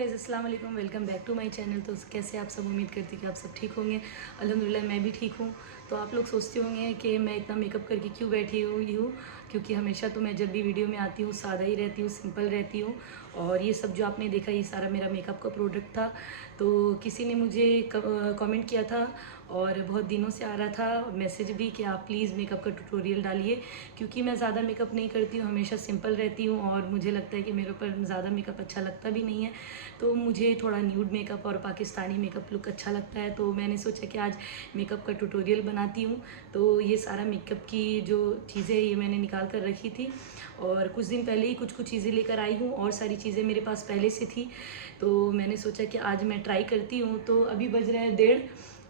Guys अस्सलाम वालेकुम, welcome back to my channel. तो कैसे आप सब, उम्मीद करती कि आप सब ठीक होंगे। अल्हम्दुलिल्लाह मैं भी ठीक हूँ। तो आप लोग सोचते होंगे कि मैं इतना मेकअप करके क्यों बैठी हुई हूँ, क्योंकि हमेशा तो मैं जब भी वीडियो में आती हूँ सादा ही रहती हूँ, सिंपल रहती हूँ। और ये सब जो आपने देखा ये सारा मेरा मेकअप का प्रोडक्ट था। तो किसी ने मुझे कमेंट किया था और बहुत दिनों से आ रहा था मैसेज भी कि आप प्लीज़ मेकअप का ट्यूटोरियल डालिए, क्योंकि मैं ज़्यादा मेकअप नहीं करती हूँ, हमेशा सिंपल रहती हूँ और मुझे लगता है कि मेरे ऊपर ज़्यादा मेकअप अच्छा लगता भी नहीं है। तो मुझे थोड़ा न्यूड मेकअप और पाकिस्तानी मेकअप लुक अच्छा लगता है। तो मैंने सोचा कि आज मेकअप का ट्यूटोरियल बनाती हूँ। तो ये सारा मेकअप की जो चीज़ें ये मैंने निकाल कर रखी थी और कुछ दिन पहले ही कुछ चीज़ें लेकर आई हूँ और सारी चीज़ें मेरे पास पहले से थी। तो मैंने सोचा कि आज मैं ट्राई करती हूँ। तो अभी बज रहा है 1:30,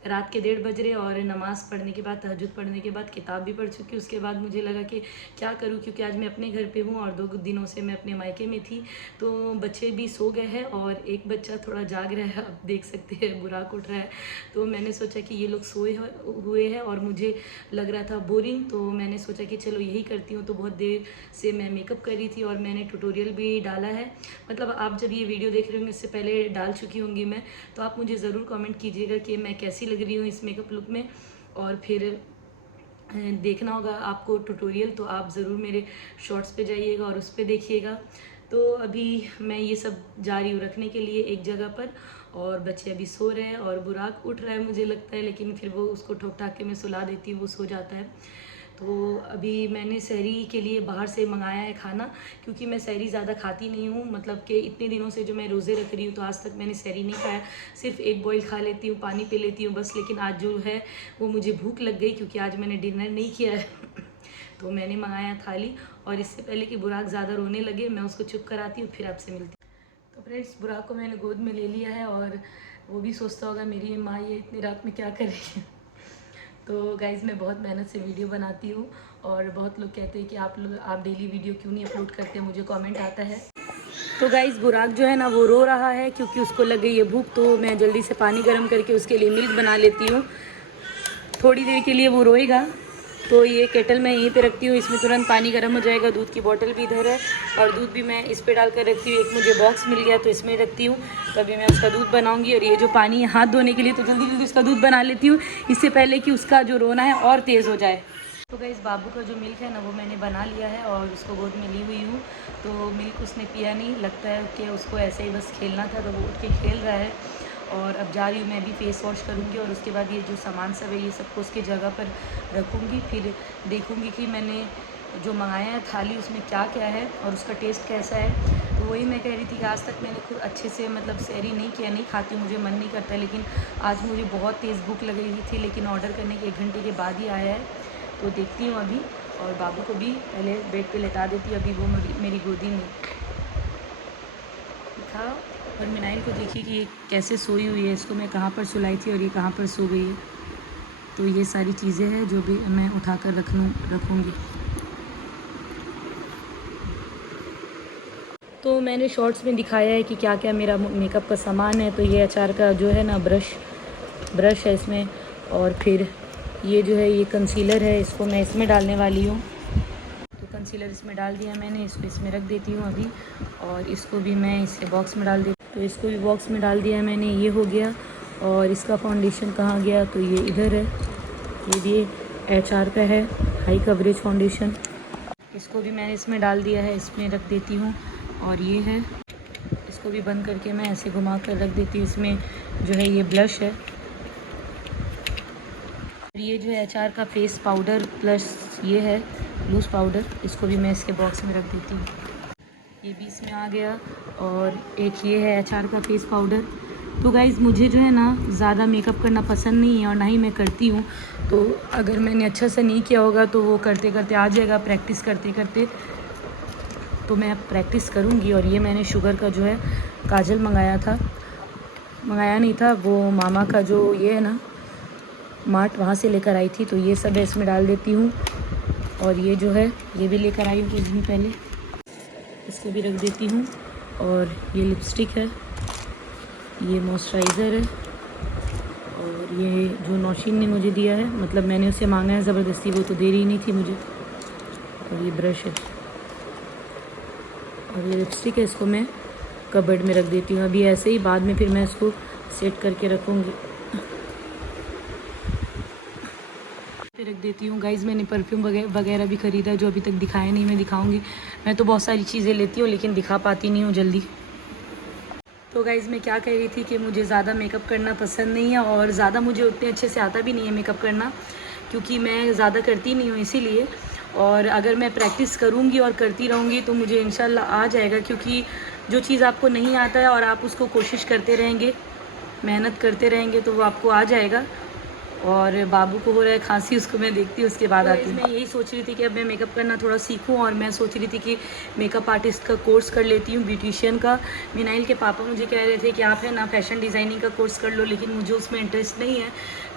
रात के 1:30 बज रहे और नमाज़ पढ़ने के बाद, तहज्जुद पढ़ने के बाद किताब भी पढ़ चुकी। उसके बाद मुझे लगा कि क्या करूं, क्योंकि आज मैं अपने घर पे हूं और 2 दिनों से मैं अपने मायके में थी। तो बच्चे भी सो गए हैं और एक बच्चा थोड़ा जाग रहा है, आप देख सकते हैं बुराक उठ रहा है। तो मैंने सोचा कि ये लोग सोए हुए हैं और मुझे लग रहा था बोरिंग, तो मैंने सोचा कि चलो यही करती हूँ। तो बहुत देर से मैं मेकअप कर रही थी और मैंने ट्यूटोरियल भी डाला है। मतलब आप जब ये वीडियो देख रहे होंगे इससे पहले डाल चुकी होंगी मैं। तो आप मुझे ज़रूर कमेंट कीजिएगा कि मैं कैसी लग रही हूँ इस मेकअप लुक में। और फिर देखना होगा आपको ट्यूटोरियल, तो आप ज़रूर मेरे शॉर्ट्स पे जाइएगा और उस पर देखिएगा। तो अभी मैं ये सब जा रही हूँ रखने के लिए एक जगह पर, और बच्चे अभी सो रहे हैं और बुराक उठ रहा है मुझे लगता है, लेकिन फिर वो उसको ठोक ठाक के मैं सुला देती हूँ, वो सो जाता है। तो अभी मैंने सहरी के लिए बाहर से मंगाया है खाना, क्योंकि मैं सहरी ज़्यादा खाती नहीं हूँ। मतलब कि इतने दिनों से जो मैं रोज़े रख रही हूँ तो आज तक मैंने सहरी नहीं खाया, सिर्फ एक बॉयल खा लेती हूँ, पानी पी लेती हूँ बस। लेकिन आज जो है वो मुझे भूख लग गई, क्योंकि आज मैंने डिनर नहीं किया है तो मैंने मंगाया थाली। और इससे पहले कि बुराक ज़्यादा रोने लगे मैं उसको चुप कराती हूँ, फिर आपसे मिलती हूँ। तो फ्रेंड्स, बुराक को मैंने गोद में ले लिया है और वो भी सोचता होगा मेरी माँ ये इतनी रात में क्या कर रही है। तो गाइज़, मैं बहुत मेहनत से वीडियो बनाती हूँ और बहुत लोग कहते हैं कि आप डेली वीडियो क्यों नहीं अपलोड करते, मुझे कमेंट आता है। तो गाइज़, बुराक जो है ना वो रो रहा है क्योंकि उसको लग गई है भूख। तो मैं जल्दी से पानी गर्म करके उसके लिए मिल्क बना लेती हूँ। थोड़ी देर के लिए वो रोएगा। तो ये केटल मैं यहीं पे रखती हूँ, इसमें तुरंत पानी गर्म हो जाएगा। दूध की बोतल भी इधर है और दूध भी मैं इस पे डाल कर रखती हूँ। एक मुझे बॉक्स मिल गया तो इसमें रखती हूँ, तभी मैं उसका दूध बनाऊँगी। और ये जो पानी है हाथ धोने के लिए, तो जल्दी जल्दी उसका दूध बना लेती हूँ, इससे पहले कि उसका जो रोना है और तेज़ हो जाए। तो गाइस, बाबू का जो मिल्क है ना वो मैंने बना लिया है और उसको गोद में ली हुई हूँ। तो मिल्क उसने पिया नहीं, लगता है कि उसको ऐसे ही बस खेलना था, तो वो उठ के खेल रहा है। और अब जा रही हूँ मैं भी फेस वॉश करूँगी और उसके बाद ये जो सामान सब है ये सबको उसकी जगह पर रखूँगी। फिर देखूँगी कि मैंने जो मंगाया है थाली उसमें क्या क्या है और उसका टेस्ट कैसा है। तो वही मैं कह रही थी कि आज तक मैंने खुद अच्छे से मतलब सहरी नहीं किया, नहीं खाती हूँ, मुझे मन नहीं करता है। लेकिन आज मुझे बहुत तेज़ भूख लग रही थी, लेकिन ऑर्डर करने के 1 घंटे के बाद ही आया है। तो देखती हूँ अभी, और बाबू को भी पहले बेड पे लेटा देती हूँ। अभी वो मेरी गोदी में था। और मिनाइल को देखिए कि ये कैसे सोई हुई है, इसको मैं कहाँ पर सुलाई थी और ये कहाँ पर सो गई है। तो ये सारी चीज़ें हैं जो भी मैं उठा कर रखूँगी। तो मैंने शॉर्ट्स में दिखाया है कि क्या क्या मेरा मेकअप का सामान है। तो ये अचार का जो है ना ब्रश है इसमें, और फिर ये जो है ये कंसीलर है, इसको मैं इसमें डालने वाली हूँ। तो कंसीलर इसमें डाल दिया मैंने, इसको इसमें रख देती हूँ अभी। और इसको भी मैं इसे बॉक्स में डाल देती हूँ, तो इसको भी बॉक्स में डाल दिया मैंने, ये हो गया। और इसका फाउंडेशन कहाँ गया, तो ये इधर है, ये भी HR का है, हाई कवरेज फाउंडेशन। इसको भी मैंने इसमें डाल दिया है, इसमें रख देती हूँ। और ये है, इसको भी बंद करके मैं ऐसे घुमा कर रख देती हूँ। इसमें जो है ये ब्लश है, ये जो है HR का फेस पाउडर प्लस ये है लूज़ पाउडर, इसको भी मैं इसके बॉक्स में रख देती हूँ। ये भी इसमें आ गया। और एक ये है HR का फेस पाउडर। तो गाइज़, मुझे जो है ना ज़्यादा मेकअप करना पसंद नहीं है और ना ही मैं करती हूँ। तो अगर मैंने अच्छा से नहीं किया होगा तो वो करते करते आ जाएगा, प्रैक्टिस करते करते। तो मैं अब प्रैक्टिस करूँगी। और ये मैंने शुगर का जो है काजल मंगाया नहीं था, वो मामा का जो ये है ना मार्ट, वहाँ से लेकर आई थी। तो ये सब है, इसमें डाल देती हूँ। और ये जो है ये भी लेकर आई हूँ कुछ दिन पहले, इसको भी रख देती हूँ। और ये लिपस्टिक है, ये मॉइस्चराइज़र है, और ये जो नौशीन ने मुझे दिया है, मतलब मैंने उसे मांगा है ज़बरदस्ती, वो तो दे रही नहीं थी मुझे। और ये ब्रश है और ये लिपस्टिक है, इसको मैं कबर्ड में रख देती हूँ। अभी ऐसे ही बाद में फिर मैं इसको सेट करके रखूँगी, फिर रख देती हूँ। गाइज़ मैंने परफ्यूम वगैरह भी ख़रीदा है जो अभी तक दिखाया नहीं, मैं दिखाऊँगी। मैं तो बहुत सारी चीज़ें लेती हूँ लेकिन दिखा पाती नहीं हूँ जल्दी। तो गाइज़ मैं क्या कह रही थी कि मुझे ज़्यादा मेकअप करना पसंद नहीं है और ज़्यादा मुझे उतने अच्छे से आता भी नहीं है मेकअप करना, क्योंकि मैं ज़्यादा करती नहीं हूँ इसीलिए। और अगर मैं प्रैक्टिस करूँगी और करती रहूँगी तो मुझे इंशाल्लाह आ जाएगा, क्योंकि जो चीज़ आपको नहीं आता है और आप उसको कोशिश करते रहेंगे, मेहनत करते रहेंगे तो वो आपको आ जाएगा। और बाबू को हो रहा है खांसी, उसको मैं देखती हूँ उसके बाद आती हूँ। मैं यही सोच रही थी कि अब मैं मेकअप करना थोड़ा सीखूं और मैं सोच रही थी कि मेकअप आर्टिस्ट का कोर्स कर लेती हूँ, ब्यूटिशियन का। मिनाइल के पापा मुझे कह रहे थे कि आप है ना फैशन डिज़ाइनिंग का कोर्स कर लो, लेकिन मुझे उसमें इंटरेस्ट नहीं है।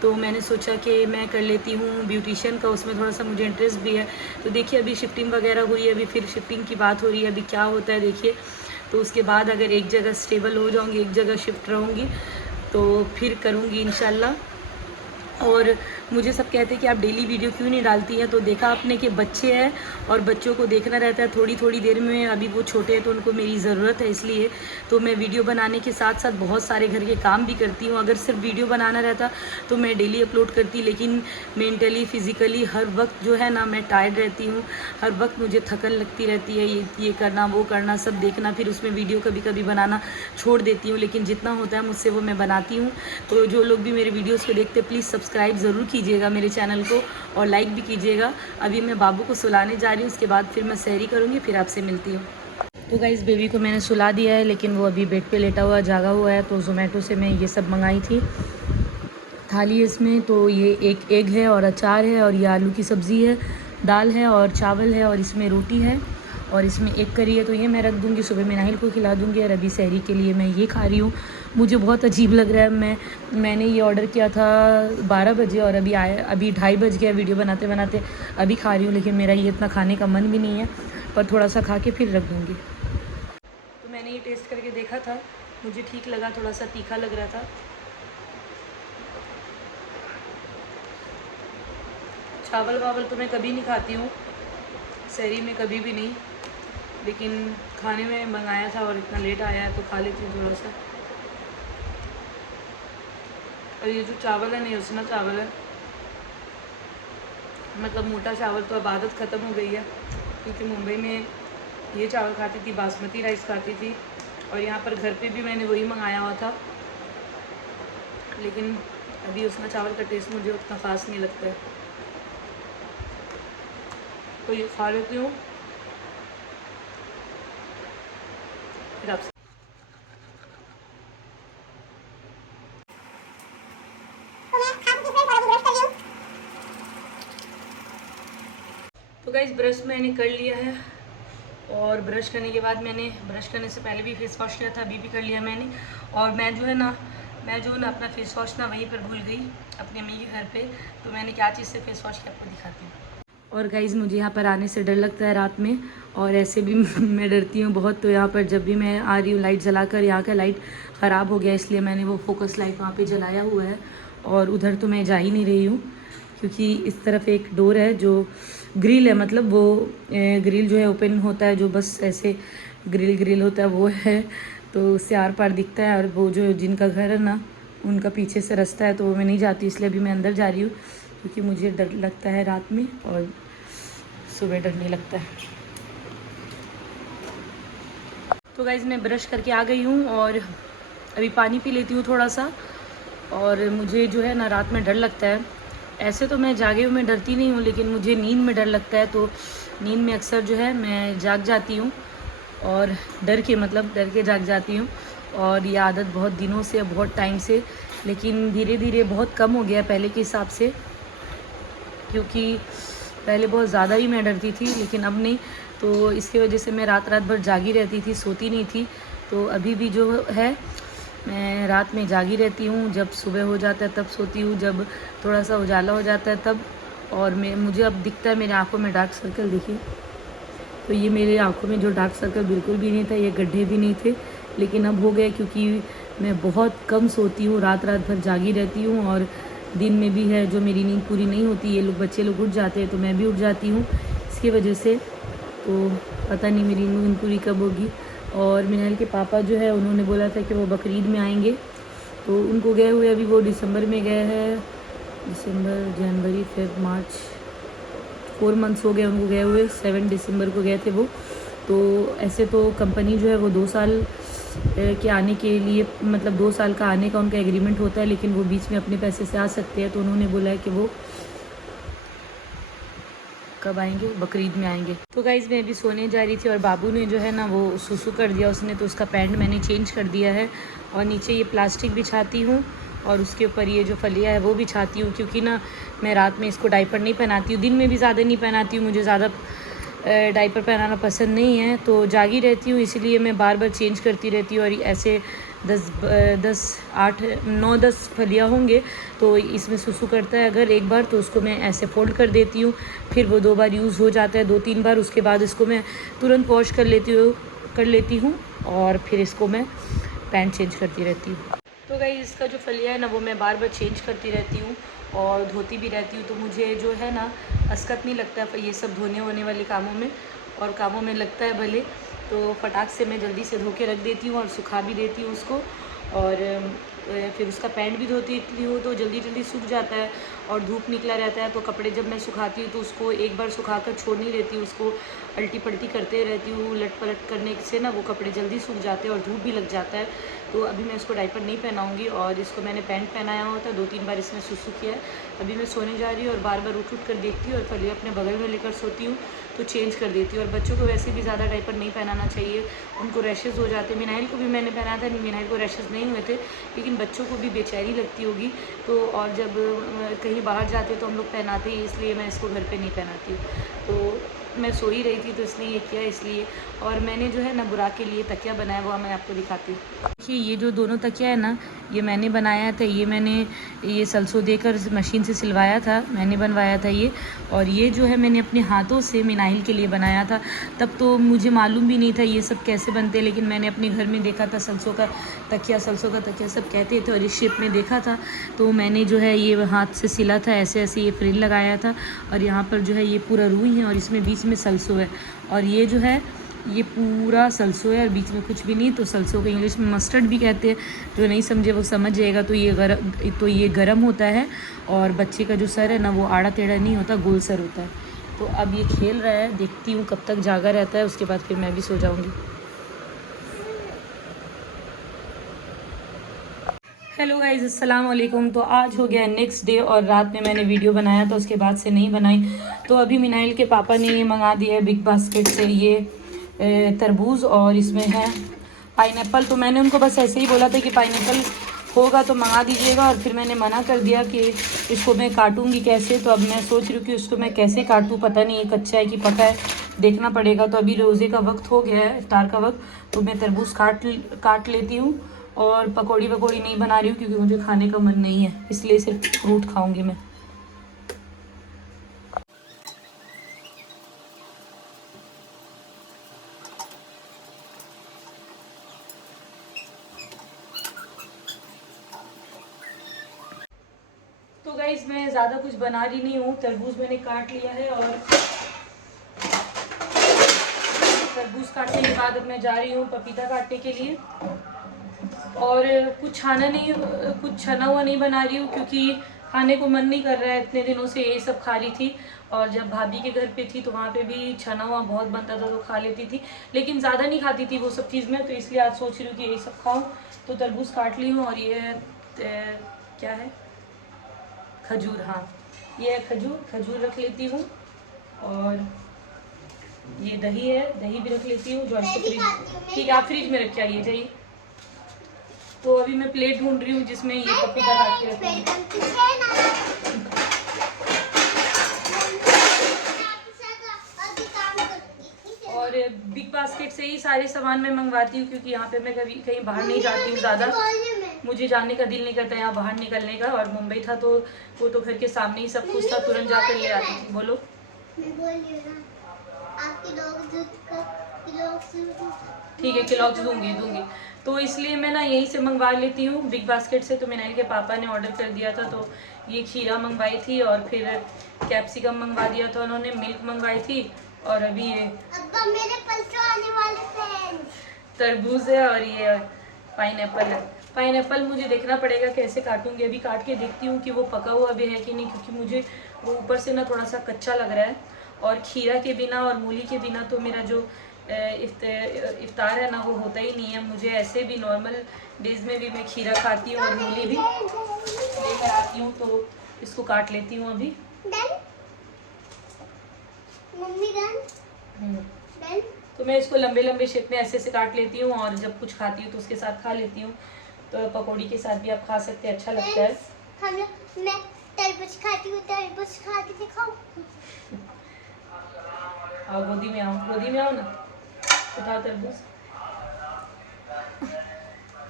तो मैंने सोचा कि मैं कर लेती हूँ ब्यूटिशियन का, उसमें थोड़ा सा मुझे इंटरेस्ट भी है। तो देखिए अभी शिफ्टिंग वगैरह हुई है, अभी फिर शिफ्टिंग की बात हो रही है, अभी क्या होता है देखिए। तो उसके बाद अगर एक जगह स्टेबल हो जाऊँगी, एक जगह शिफ्ट रहूँगी तो फिर करूँगी इंशाल्लाह। और मुझे सब कहते हैं कि आप डेली वीडियो क्यों नहीं डालती हैं, तो देखा आपने कि बच्चे हैं और बच्चों को देखना रहता है थोड़ी थोड़ी देर में। अभी वो छोटे हैं तो उनको मेरी ज़रूरत है, इसलिए तो मैं वीडियो बनाने के साथ साथ बहुत सारे घर के काम भी करती हूँ। अगर सिर्फ वीडियो बनाना रहता तो मैं डेली अपलोड करती, लेकिन मेंटली फिज़िकली हर वक्त जो है ना मैं टायर्ड रहती हूँ, हर वक्त मुझे थकन लगती रहती है। ये करना वो करना सब देखना, फिर उसमें वीडियो कभी कभी बनाना छोड़ देती हूँ, लेकिन जितना होता है मुझसे वो मैं बनाती हूँ। तो जो लोग भी मेरे वीडियोज़ को देखते प्लीज़ सब्सक्राइब ज़रूर कीजिएगा मेरे चैनल को और लाइक भी कीजिएगा। अभी मैं बाबू को सुलाने जा रही हूँ, उसके बाद फिर मैं सहरी करूँगी, फिर आपसे मिलती हूँ। तो गाइस बेबी को मैंने सुला दिया है, लेकिन वो अभी बेड पे लेटा हुआ जागा हुआ है। तो ज़ोमेटो से मैं ये सब मंगाई थी थाली इसमें। तो ये एक एग है और अचार है, और ये आलू की सब्ज़ी है, दाल है और चावल है, और इसमें रोटी है, और इसमें एक करी है। तो ये मैं रख दूँगी, सुबह में नाहिल को खिला दूँगी। और अभी सहरी के लिए मैं ये खा रही हूँ। मुझे बहुत अजीब लग रहा है, मैंने ये ऑर्डर किया था 12 बजे और अभी 2:30 बज गया वीडियो बनाते बनाते, अभी खा रही हूँ। लेकिन मेरा ये इतना खाने का मन भी नहीं है, पर थोड़ा सा खा के फिर रख दूँगी। तो मैंने ये टेस्ट करके देखा था, मुझे ठीक लगा, थोड़ा सा तीखा लग रहा था। चावल वावल तो मैं कभी नहीं खाती हूँ, सहरी में कभी भी नहीं, लेकिन खाने में मंगाया था और इतना लेट आया है तो खा लेती हूँ थोड़ा सा। और ये जो चावल है न्यूसना चावल है, मतलब मोटा चावल, तो अब आदत ख़त्म हो गई है, क्योंकि मुंबई में ये चावल खाती थी, बासमती राइस खाती थी, और यहाँ पर घर पे भी मैंने वही मंगाया हुआ था। लेकिन अभी उसना चावल का टेस्ट मुझे उतना ख़ास नहीं लगता है, तो ये खा लेती हूँ फिर आपसे। तो गाइस ब्रश मैंने कर लिया है, और ब्रश करने के बाद मैंने ब्रश करने से पहले भी फेस वॉश किया था, अभी भी कर लिया मैंने। और मैं जो है ना अपना फेस वॉश ना वहीं पर भूल गई अपनी अम्मी के घर पे, तो मैंने क्या चीज़ से फेस वॉश किया आपको दिखाती हूँ। और गाइज़ मुझे यहाँ पर आने से डर लगता है रात में, और ऐसे भी मैं डरती हूँ बहुत। तो यहाँ पर जब भी मैं आ रही हूँ लाइट जलाकर, यहाँ का लाइट ख़राब हो गया, इसलिए मैंने वो फोकस लाइट वहाँ पे जलाया हुआ है। और उधर तो मैं जा ही नहीं रही हूँ, क्योंकि इस तरफ एक डोर है जो ग्रिल है, मतलब वो ग्रिल जो है ओपन होता है, जो बस ऐसे ग्रिल होता है वो है, तो उससे आर पार दिखता है। और वो जो जिनका घर है ना उनका पीछे से रास्ता है, तो वो मैं नहीं जाती, इसलिए अभी मैं अंदर जा रही हूँ, क्योंकि मुझे डर लगता है रात में और सुबह डर नहीं लगता है। तो गाइज़ मैं ब्रश करके आ गई हूँ और अभी पानी पी लेती हूँ थोड़ा सा। और मुझे जो है ना रात में डर लगता है, ऐसे तो मैं जागे हुए में डरती नहीं हूँ, लेकिन मुझे नींद में डर लगता है। तो नींद में अक्सर जो है मैं जाग जाती हूँ, और डर के जाग जाती हूँ। और ये आदत बहुत दिनों से, बहुत टाइम से, लेकिन धीरे धीरे बहुत कम हो गया पहले के हिसाब से, क्योंकि पहले बहुत ज़्यादा ही मैं डरती थी, लेकिन अब नहीं। तो इसकी वजह से मैं रात भर जागी रहती थी, सोती नहीं थी। तो अभी भी जो है मैं रात में जागी रहती हूँ, जब सुबह हो जाता है तब सोती हूँ, जब थोड़ा सा उजाला हो जाता है तब। और मुझे अब दिखता है मेरी आँखों में डार्क सर्कल, देखिए। तो ये मेरे आँखों में जो डार्क सर्कल बिल्कुल भी नहीं था, ये गड्ढे भी नहीं थे, लेकिन अब हो गए, क्योंकि मैं बहुत कम सोती हूँ, रात भर जागी रहती हूँ। और दिन में भी है जो मेरी नींद पूरी नहीं होती, ये लोग बच्चे लोग उठ जाते हैं तो मैं भी उठ जाती हूँ इसकी वजह से। तो पता नहीं मेरी नींद पूरी कब होगी। और मिनाइल के पापा जो है उन्होंने बोला था कि वो बकरीद में आएंगे, तो उनको गए हुए अभी वो दिसंबर में गए हैं, दिसंबर जनवरी फेब मार्च 4 मंथ्स हो गए उनको गए हुए, 7 दिसंबर को गए थे वो। तो ऐसे तो कंपनी जो है वो 2 साल के आने के लिए, मतलब 2 साल का आने का उनका एग्रीमेंट होता है, लेकिन वो बीच में अपने पैसे से आ सकते हैं। तो उन्होंने बोला है कि वो कब आएंगे, बकरीद में आएंगे। तो गाइज़ मैं अभी सोने जा रही थी और बाबू ने जो है ना वो सुसु कर दिया उसने, तो उसका पैंट मैंने चेंज कर दिया है और नीचे ये प्लास्टिक बिछाती हूँ और उसके ऊपर ये जो फलिया है वो बिछाती हूँ, क्योंकि ना मैं रात में इसको डाइपर नहीं पहनाती हूँ, दिन में भी ज़्यादा नहीं पहनाती हूँ, मुझे ज़्यादा डाइपर पहनाना पसंद नहीं है, तो जागी रहती हूँ, इसीलिए मैं बार बार चेंज करती रहती हूँ। और ऐसे 9-10 फलियाँ होंगे तो इसमें सुसु करता है अगर एक बार, तो उसको मैं ऐसे फोल्ड कर देती हूँ, फिर वो 2 बार यूज़ हो जाता है, 2-3 बार, उसके बाद इसको मैं तुरंत वॉश कर लेती हूँ और फिर इसको मैं पैंट चेंज करती रहती हूँ। तो गाइस इसका जो फलिया है ना वो मैं बार बार चेंज करती रहती हूँ और धोती भी रहती हूँ, तो मुझे जो है ना असकत नहीं लगता है ये सब धोने होने वाले कामों में, और कामों में लगता है भले, तो फटाक से मैं जल्दी से धो के रख देती हूँ और सुखा भी देती हूँ उसको। और फिर उसका पैंट भी धोती हूँ तो जल्दी जल्दी सूख जाता है, और धूप निकला रहता है तो कपड़े जब मैं सुखाती हूँ तो उसको एक बार सुखा कर छोड़ नहीं देती हूँ, उसको अल्टी पल्टी करते रहती हूँ, उलट पलट करने से ना वो कपड़े जल्दी सूख जाते हैं और धूप भी लग जाता है। तो अभी मैं इसको डाइपर नहीं पहनाऊँगी, और इसको मैंने पैंट पहनाया हुआ था, 2-3 बार इसमें सुसु किया है। अभी मैं सोने जा रही हूँ और बार बार उठ कर देखती हूँ और फलिया अपने बगल में लेकर सोती हूँ, तो चेंज कर देती हूँ। और बच्चों को वैसे भी ज़्यादा डाइपर नहीं पहनाना चाहिए, उनको रैशेज़ हो जाते हैं। मिनाइल को भी मैंने पहनाया था, मिनाइल को रैशेज़ नहीं हुए थे, लेकिन बच्चों को भी बेचैनी लगती होगी, तो और जब कहीं बाहर जाते तो हम लोग पहनाते ही, इसलिए मैं इसको घर पे नहीं पहनाती हूँ। तो मैं सो ही रही थी तो इसने ये किया इसलिए। और मैंने जो है ना बुराक के लिए तकिया बनाया हुआ, मैं आपको दिखाती हूँ। देखिए ये जो दोनों तकिया है ना ये मैंने बनाया था, ये सलसो देकर मशीन से सिलवाया था, मैंने बनवाया था ये। और ये जो है मैंने अपने हाथों से मिनाइल के लिए बनाया था, तब तो मुझे मालूम भी नहीं था ये सब कैसे बनते, लेकिन मैंने अपने घर में देखा था सलसो का तकिया सब कहते थे, और इस शेप में देखा था, तो मैंने जो है ये हाथ से सिला था, ऐसे ऐसे ये फ्रिल लगाया था। और यहाँ पर जो है ये पूरा रुई है और इसमें बीच में सलसो है, और ये जो है ये पूरा सलसो है और बीच में कुछ भी नहीं। तो सलसो को इंग्लिश में मस्टर्ड भी कहते हैं, जो नहीं समझे वो समझ जाएगा। तो ये गरम होता है, और बच्चे का जो सर है ना वो आड़ा टेढ़ा नहीं होता, गोल सर होता है। तो अब ये खेल रहा है, देखती हूँ कब तक जागा रहता है, उसके बाद फिर मैं भी सो जाऊँगी। हेलो गाइज़, अस्सलाम वालेकुम। तो आज हो गया नेक्स्ट डे और रात में मैंने वीडियो बनाया था, उसके बाद से नहीं बनाई। तो अभी मिनाइल के पापा ने ये मंगा दिया है बिग बास्केट से, ये तरबूज, और इसमें है पाइनएप्पल। तो मैंने उनको बस ऐसे ही बोला था कि पाइनएप्पल होगा तो मंगा दीजिएगा, और फिर मैंने मना कर दिया कि इसको मैं काटूंगी कैसे। तो अब मैं सोच रही हूँ कि उसको मैं कैसे काटूँ, पता नहीं ये कच्चा है कि पका है, देखना पड़ेगा। तो अभी रोज़े का वक्त हो गया है, इफ्तार का वक्त, तो मैं तरबूज काट लेती हूँ, और पकौड़ी वकौड़ी नहीं बना रही हूँ क्योंकि मुझे खाने का मन नहीं है, इसलिए सिर्फ फ्रूट खाऊंगी मैं। तो गाइस मैं ज़्यादा कुछ बना रही नहीं हूँ, तरबूज मैंने काट लिया है, और तरबूज काटने के बाद अब मैं जा रही हूँ पपीता काटने के लिए। और कुछ छना हुआ नहीं बना रही हूँ क्योंकि खाने को मन नहीं कर रहा है, इतने दिनों से यही सब खा रही थी। और जब भाभी के घर पे थी तो वहाँ पे भी छना हुआ बहुत बनता था तो खा लेती थी, लेकिन ज़्यादा नहीं खाती थी वो सब चीज़ में, तो इसलिए आज सोच रही हूँ कि यही सब खाऊँ। तो तरबूज काट ली हूँ, और ये क्या है, खजूर, हाँ ये है खजूर रख लेती हूँ। और ये दही है, दही भी रख लेती हूँ, जो आपको फ्रिज, ठीक है आप फ्रिज में रख के आइए जाइए। तो अभी मैं प्लेट ढूंढ रही हूँ जिसमें ये पपीता काट के रखूँ। और बिग बास्केट से ही सारे सामान मैं मंगवाती हूँ, क्योंकि यहाँ पे मैं कहीं बाहर नहीं जाती हूँ ज़्यादा, मुझे जाने का दिल नहीं करता यहाँ बाहर निकलने का। और मुंबई था तो वो तो घर के सामने ही सब कुछ था, तुरंत जाकर ले आती थी। बोलो, ठीक है किलॉक्स दूंगी। तो इसलिए मैं ना यहीं से मंगवा लेती हूँ बिग बास्केट से। तो मिनाइल के पापा ने ऑर्डर कर दिया था, तो ये खीरा मंगवाई थी, और फिर कैप्सिकम मंगवा दिया था उन्होंने, मिल्क मंगवाई थी, और अभी ये मेरे परसों आने वाले फ्रेंड्स। तरबूज है और ये पाइनएप्पल है। पाइनएप्पल मुझे देखना पड़ेगा कैसे काटूंगी, अभी काट के देखती हूँ कि वो पका हुआ भी है कि नहीं, क्योंकि मुझे वो ऊपर से ना थोड़ा सा कच्चा लग रहा है। और खीरा के बिना और मूली के बिना तो मेरा जो इफ्तार है ना वो होता ही नहीं है। मुझे ऐसे भी नॉर्मल डेज में भी मैं खीरा खाती हूँ और मूली भी लेकर आती हूँ, तो इसको काट लेती हूँ अभी। तो मैं इसको लंबे लंबे शेप में ऐसे से काट लेती हूँ और जब कुछ खाती हूँ तो उसके साथ खा लेती हूँ। तो पकौड़ी के साथ भी आप खा सकते हैं, अच्छा लगता है। मैं तरबूज खाती हूँ, तरबूज खा के दिखाओ। आओ गोदी में आओ, गोदी में आओ ना, उठाओ तरबूज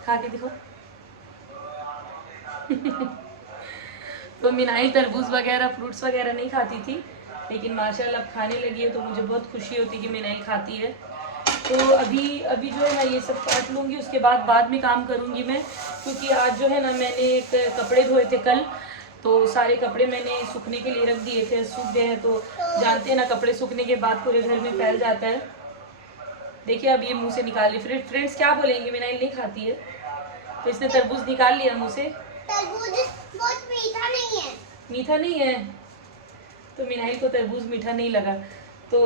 खा के दिखाओ। तो मिनाई तरबूज वगैरह फ्रूट्स वगैरह नहीं खाती थी, लेकिन माशाल्लाह अब खाने लगी है, तो मुझे बहुत खुशी होती है कि मिनाई खाती है। तो अभी अभी जो है ना ये सब काट लूँगी, उसके बाद में काम करूँगी मैं, क्योंकि आज जो है ना मैंने एक कपड़े धोए थे कल, तो सारे कपड़े मैंने सूखने के लिए रख दिए थे, सूख गए हैं। तो जानते हैं ना कपड़े सूखने के बाद पूरे घर में फैल जाता है। देखिए अब ये मुँह से निकाल ली। फ्रेंड्स क्या बोलेंगे, मिनाई नहीं खाती है, तो इसने तरबूज निकाल लिया मुँह से। तरबूज बहुत मीठा नहीं है। मीठा नहीं है, तो मिनाई को तरबूज मीठा नहीं लगा। तो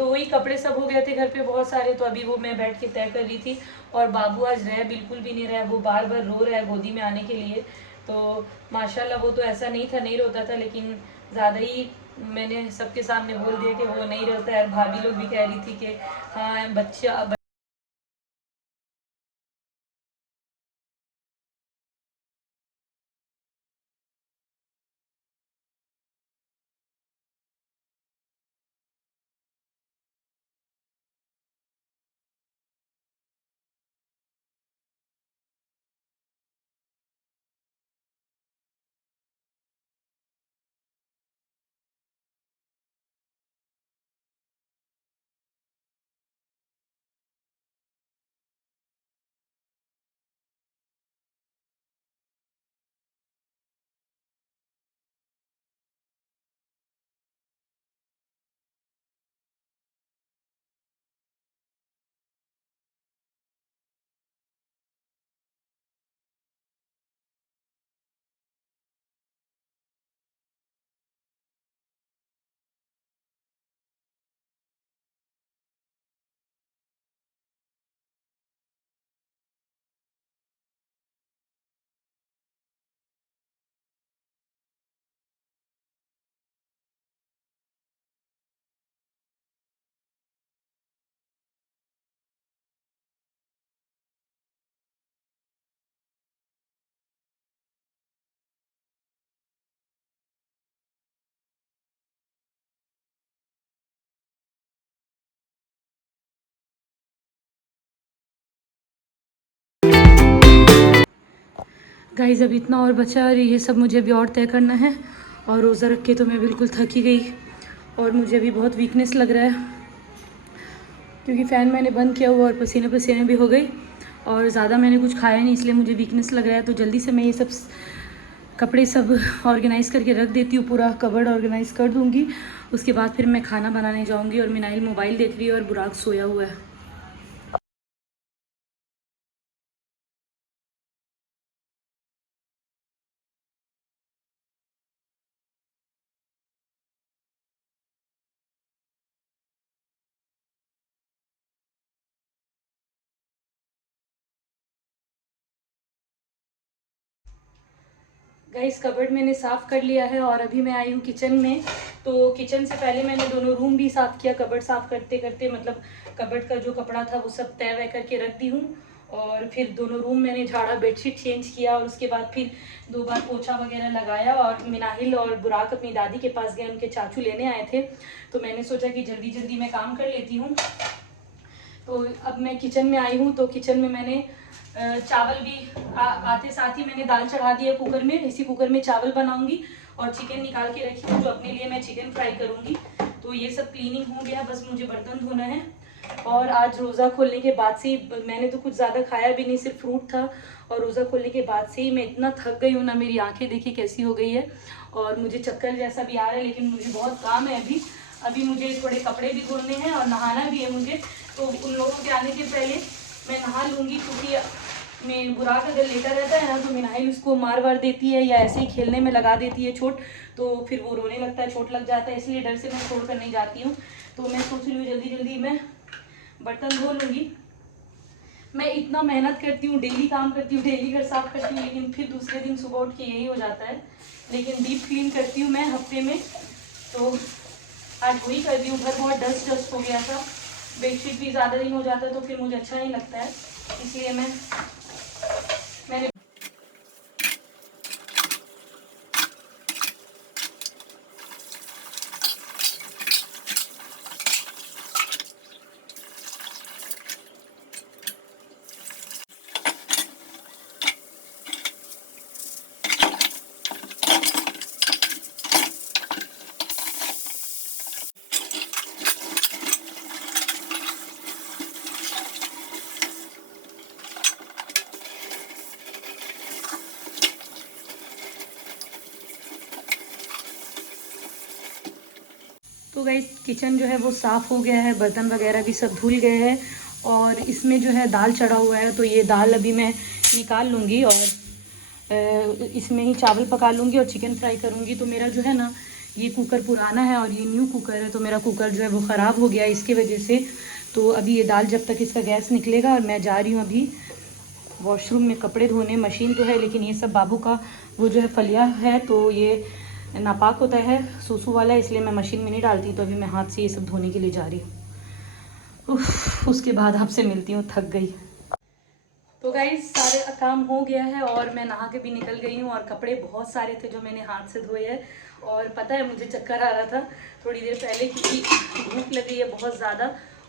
वही कपड़े सब हो गए थे घर पे बहुत सारे, तो अभी वो मैं बैठ के तय कर रही थी। और बाबू आज रह बिल्कुल भी नहीं रहा है, वो बार बार रो रहा है गोदी में आने के लिए। तो माशाल्लाह वो तो ऐसा नहीं था, नहीं रोता था, लेकिन ज़्यादा ही मैंने सबके सामने बोल दिया कि वो नहीं रोता है। भाभी लोग भी कह रही थी कि हाँ बच्चा। गाइस अब इतना और बचा और ये सब मुझे अभी और तय करना है। और रोज़ा रख के तो मैं बिल्कुल थक ही गई और मुझे अभी बहुत वीकनेस लग रहा है, क्योंकि फ़ैन मैंने बंद किया हुआ और पसीने पसीने भी हो गई और ज़्यादा मैंने कुछ खाया नहीं, इसलिए मुझे वीकनेस लग रहा है। तो जल्दी से मैं ये सब कपड़े सब ऑर्गेनाइज़ करके रख देती हूँ, पूरा कबर्ड ऑर्गेनाइज़ कर दूँगी। उसके बाद फिर मैं खाना बनाने जाऊँगी। और मिनाइल मोबाइल देख रही है और बुराक सोया हुआ है। गाइस कबर्ड मैंने साफ़ कर लिया है और अभी मैं आई हूँ किचन में। तो किचन से पहले मैंने दोनों रूम भी साफ़ किया, कबर्ड साफ़ करते करते, मतलब कबर्ड का जो कपड़ा था वो सब तय वह करके रख दी हूँ। और फिर दोनों रूम मैंने झाड़ा, बेडशीट चेंज किया और उसके बाद फिर 2 बार पोछा वगैरह लगाया। और मिनाहिल और बुराक अपनी दादी के पास गए, उनके चाचू लेने आए थे, तो मैंने सोचा कि जल्दी जल्दी मैं काम कर लेती हूँ। तो अब मैं किचन में आई हूँ। तो किचन में मैंने चावल भी आते साथ ही मैंने दाल चढ़ा दिया कुकर में। इसी कुकर में चावल बनाऊंगी और चिकन निकाल के रखी हूँ, जो अपने लिए मैं चिकन फ्राई करूँगी। तो ये सब क्लीनिंग हो गया, बस मुझे बर्तन धोना है। और आज रोज़ा खोलने के बाद से ही मैंने तो कुछ ज़्यादा खाया भी नहीं, सिर्फ फ्रूट था। और रोज़ा खोलने के बाद से ही मैं इतना थक गई हूँ ना, मेरी आंखें देखिए कैसी हो गई है और मुझे चक्कर जैसा भी आ रहा है। लेकिन मुझे बहुत काम है अभी मुझे थोड़े कपड़े भी धोने हैं और नहाना भी है मुझे। तो उन लोगों के आने के पहले मैं नहा लूँगी, क्योंकि मैं बुराक अगर लेटा रहता है ना तो मिनाइल उसको मार वार देती है या ऐसे ही खेलने में लगा देती है चोट, तो फिर वो रोने लगता है, चोट लग जाता है, इसलिए डर से मैं छोड़ कर नहीं जाती हूँ। तो मैं सोच रही हूँ जल्दी जल्दी मैं बर्तन धो लूँगी। मैं इतना मेहनत करती हूँ, डेली काम करती हूँ, डेली घर साफ करती हूँ, लेकिन फिर दूसरे दिन सुबह उठ के यही हो जाता है। लेकिन डीप क्लीन करती हूँ मैं हफ्ते में, तो आज वही कर रही हूँ। घर बहुत डस्ट हो गया था, बेडशीट भी ज़्यादा दिन हो जाता है तो फिर मुझे अच्छा नहीं लगता है, इसलिए मैंने तो गाइस किचन जो है वो साफ़ हो गया है, बर्तन वगैरह भी सब धुल गए हैं, और इसमें जो है दाल चढ़ा हुआ है, तो ये दाल अभी मैं निकाल लूँगी और इसमें ही चावल पका लूँगी और चिकन फ्राई करूँगी। तो मेरा जो है ना ये कुकर पुराना है और ये न्यू कुकर है, तो मेरा कुकर जो है वो ख़राब हो गया इसकी वजह से। तो अभी ये दाल जब तक इसका गैस निकलेगा, और मैं जा रही हूँ अभी वॉशरूम में कपड़े धोने। मशीन तो है लेकिन ये सब बाबू का वो जो है फलिया है, तो ये नापाक होता है सूसू वाला, इसलिए मैं मशीन में नहीं डालती। तो अभी मैं हाथ से ये सब धोने के लिए जा रही हूँ। उसके बाद आपसे मिलती हूँ, थक गई। तो गाइस सारे काम हो गया है और मैं नहा के भी निकल गई हूँ, और कपड़े बहुत सारे थे जो मैंने हाथ से धोए हैं। और पता है मुझे चक्कर आ रहा था थोड़ी देर पहले, क्योंकि भूख लगी है बहुत ज़्यादा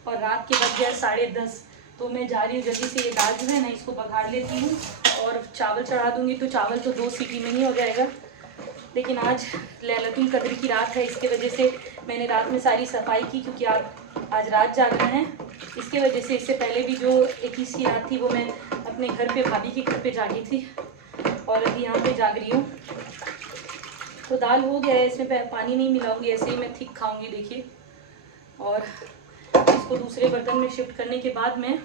और रात के बज गए 10:30। तो मैं जा रही हूँ जल्दी से, ये दाल जो है ना इसको बघाड़ लेती हूँ और चावल चढ़ा दूँगी। तो चावल तो 2 सीटी में ही हो जाएगा, लेकिन आज लैलतुल कद्र की रात है, इसके वजह से मैंने रात में सारी सफाई की, क्योंकि आज रात जागना है, इसके वजह से। इससे पहले भी जो 21 की रात थी वो मैं अपने घर पे भाभी के घर पे जागी थी, और अभी यहाँ पे जाग रही हूँ। तो दाल हो गया है, इसमें पानी नहीं मिलाऊंगी, ऐसे ही मैं थिक खाऊंगी, देखिए। और इसको दूसरे बर्तन में शिफ्ट करने के बाद मैं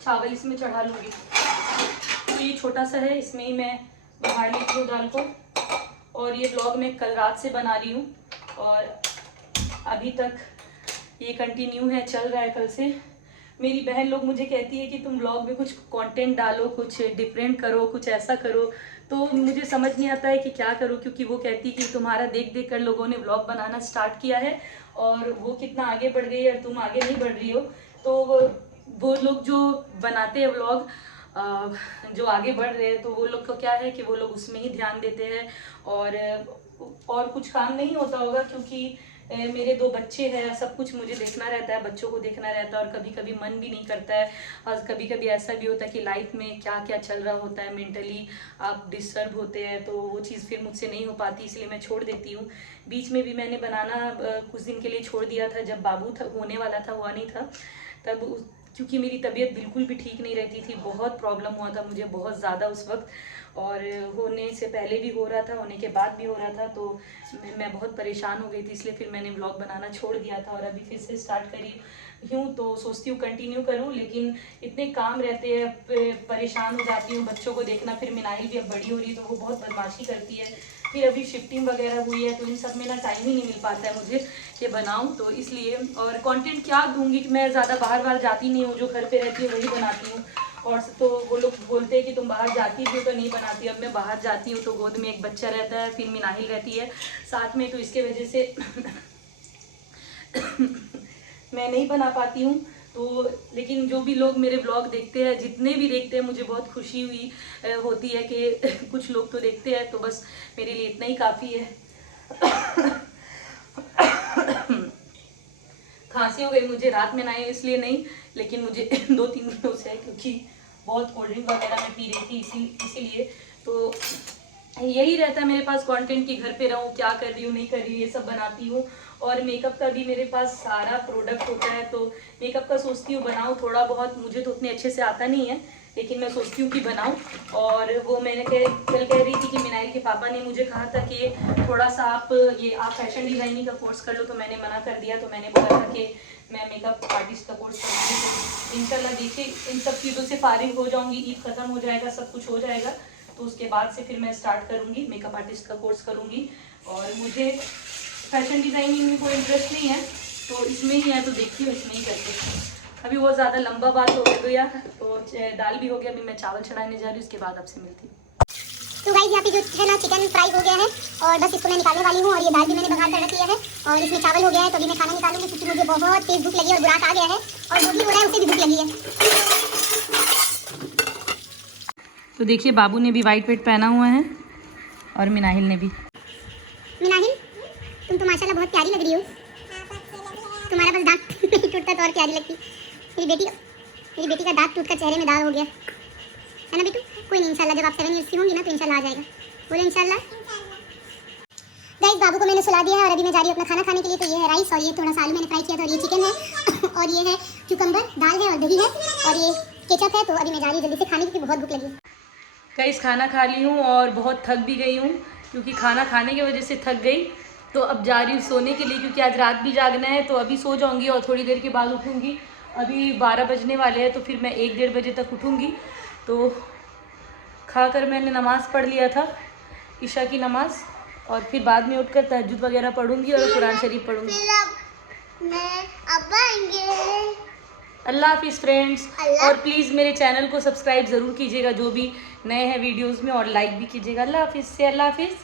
चावल इसमें चढ़ा लूँगी। तो ये छोटा सा है, इसमें ही मैं बघाड़ लेती हूँ दाल को। और ये ब्लॉग मैं कल रात से बना रही हूँ और अभी तक ये कंटिन्यू है, चल रहा है कल से। मेरी बहन लोग मुझे कहती है कि तुम ब्लॉग में कुछ कंटेंट डालो, कुछ डिफरेंट करो, कुछ ऐसा करो। तो मुझे समझ नहीं आता है कि क्या करूँ, क्योंकि वो कहती है कि तुम्हारा देख देख कर लोगों ने ब्लॉग बनाना स्टार्ट किया है और वो कितना आगे बढ़ गई है और तुम आगे नहीं बढ़ रही हो। तो वो लोग जो बनाते हैं व्लॉग, जो आगे बढ़ रहे हैं, तो वो लोग को क्या है कि वो लोग उसमें ही ध्यान देते हैं और कुछ काम नहीं होता होगा, क्योंकि मेरे 2 बच्चे हैं, सब कुछ मुझे देखना रहता है, बच्चों को देखना रहता है, और कभी कभी मन भी नहीं करता है। और कभी कभी ऐसा भी होता है कि लाइफ में क्या क्या चल रहा होता है, मेंटली आप डिस्टर्ब होते हैं, तो वो चीज़ फिर मुझसे नहीं हो पाती, इसलिए मैं छोड़ देती हूँ। बीच में भी मैंने बनाना कुछ दिन के लिए छोड़ दिया था, जब बाबू होने वाला था, हुआ नहीं था तब, क्योंकि मेरी तबीयत बिल्कुल भी ठीक नहीं रहती थी, बहुत प्रॉब्लम हुआ था मुझे बहुत ज़्यादा उस वक्त, और होने से पहले भी हो रहा था, होने के बाद भी हो रहा था। तो मैं बहुत परेशान हो गई थी, इसलिए फिर मैंने व्लॉग बनाना छोड़ दिया था, और अभी फिर से स्टार्ट करी हूँ। तो सोचती हूँ कंटिन्यू करूँ, लेकिन इतने काम रहते हैं, परेशान हो जाती हूँ, बच्चों को देखना, फिर मिनाइल भी अब बड़ी हो रही है तो वो बहुत बदमाशी करती है, फिर अभी शिफ्टिंग वगैरह हुई है, तो इन सब में ना टाइम ही नहीं मिल पाता है मुझे कि बनाऊँ। तो इसलिए, और कंटेंट क्या दूंगी कि मैं ज़्यादा बाहर जाती नहीं हूँ, जो घर पे रहती हूँ वही बनाती हूँ। और तो वो लोग बोलते हैं कि तुम बाहर जाती भी हो तो नहीं बनाती। अब मैं बाहर जाती हूँ तो गोद में एक बच्चा रहता है, फिर मिनाहिल रहती है साथ में, तो इसके वजह से मैं नहीं बना पाती हूँ। तो लेकिन जो भी लोग मेरे ब्लॉग देखते हैं, जितने भी देखते हैं, मुझे बहुत खुशी होती है कि कुछ लोग तो देखते हैं, तो बस मेरे लिए इतना ही काफ़ी है। खांसी हो गई मुझे, रात में ना है इसलिए नहीं, लेकिन मुझे 2-3 दिनों से है, क्योंकि बहुत कोल्ड ड्रिंक वगैरह मैं पी रही थी, इसीलिए। तो यही रहता है मेरे पास कंटेंट कि घर पे रहूँ, क्या कर रही हूँ नहीं कर रही हूँ, ये सब बनाती हूँ। और मेकअप का भी मेरे पास सारा प्रोडक्ट होता है, तो मेकअप का सोचती हूँ बनाऊँ थोड़ा बहुत। मुझे तो उतने अच्छे से आता नहीं है, लेकिन मैं सोचती हूँ कि बनाऊँ। और वो मैंने कल कह रही थी कि मिनाइल के पापा ने मुझे कहा था कि थोड़ा सा आप फैशन डिज़ाइनिंग का कोर्स कर लो, तो मैंने मना कर दिया। तो मैंने बोला था कि मैं मेकअप आर्टिस्ट का कोर्स करूँगी। तो इंशाल्लाह देखिए इन सब चीज़ों से फारिग हो जाऊँगी, ईद ख़त्म हो जाएगा, सब कुछ हो जाएगा, तो उसके बाद से फिर मैं स्टार्ट करूँगी मेकअप आर्टिस्ट का कोर्स करूँगी। और मुझे फैशन डिज़ाइनिंग में कोई इंटरेस्ट नहीं है, तो इसमें ही है, तो देखती हूँ इसमें ही करके। अभी बहुत ज़्यादा लंबा बात हो गया, तो दाल भी हो गया, अभी मैं चावल चढ़ाने जा रही हूँ, उसके बाद आपसे मिलती हूँ। तो गाइस यहाँ पे जो है ना चिकन फ्राई हो गया है और बस इसको मैं निकालने वाली हूँ। और ये दाल भी मैंने बघार कर रखी है और इसमें चावल हो गया है। तो अभी मैं खाना निकालूंगी क्योंकि मुझे बहुत तेज भूख लगी है और बुराक आ गया है और जो भी हो रहा है उसे भी भूख लगी है। तो देखिए बाबू ने भी वाइट पेट पहना हुआ है और मिनाहिल ने भी। मिनाहिल तुम तो माशाल्लाह बहुत प्यारी लग रही हो। तुम्हारा बस दांत नहीं टूटता तो और प्यारी लगती। मेरी बेटी का दांत टूट कर चेहरे में दाग हो गया है ना बेटू। कोई नहीं, इंशाल्लाह जब आप 7 ईयर्स की होंगी ना तो इंशाल्लाह आ जाएगा। बोलो इंशाल्लाह। गाइस बाबू को मैंने सुला दिया है और अभी मैं जा रही हूँ अपना खाना खाने के लिए। तो ये है राइस और ये थोड़ा सा आलू मैंने फ्राई किया था और ये चिकन है और ये है क्यूकम्बर, दाल है और दही है और ये केचप है। तो अभी मैं जा रही हूँ जल्दी से खाने, क्योंकि बहुत भूख लगी है। गाइस खाना खा ली हूँ और बहुत थक भी गई हूँ, क्योंकि खाना खाने की वजह से थक गई। तो अब जा रही हूँ सोने के लिए, क्योंकि आज रात भी जागना है। तो अभी सो जाऊँगी और थोड़ी देर के बाद उठूँगी। अभी 12 बजने वाले हैं, तो फिर मैं 1-1:30 बजे तक उठूँगी। तो खाकर मैंने नमाज़ पढ़ लिया था, ईशा की नमाज़, और फिर बाद में उठकर तहज्जुद वगैरह पढ़ूँगी और कुरान शरीफ पढ़ूँगी। अल्लाह हाफिज़ फ्रेंड्स। और प्लीज़ मेरे चैनल को सब्सक्राइब ज़रूर कीजिएगा जो भी नए हैं वीडियोज़ में, और लाइक भी कीजिएगा। अल्लाह हाफिज़ से अल्लाह हाफिज़।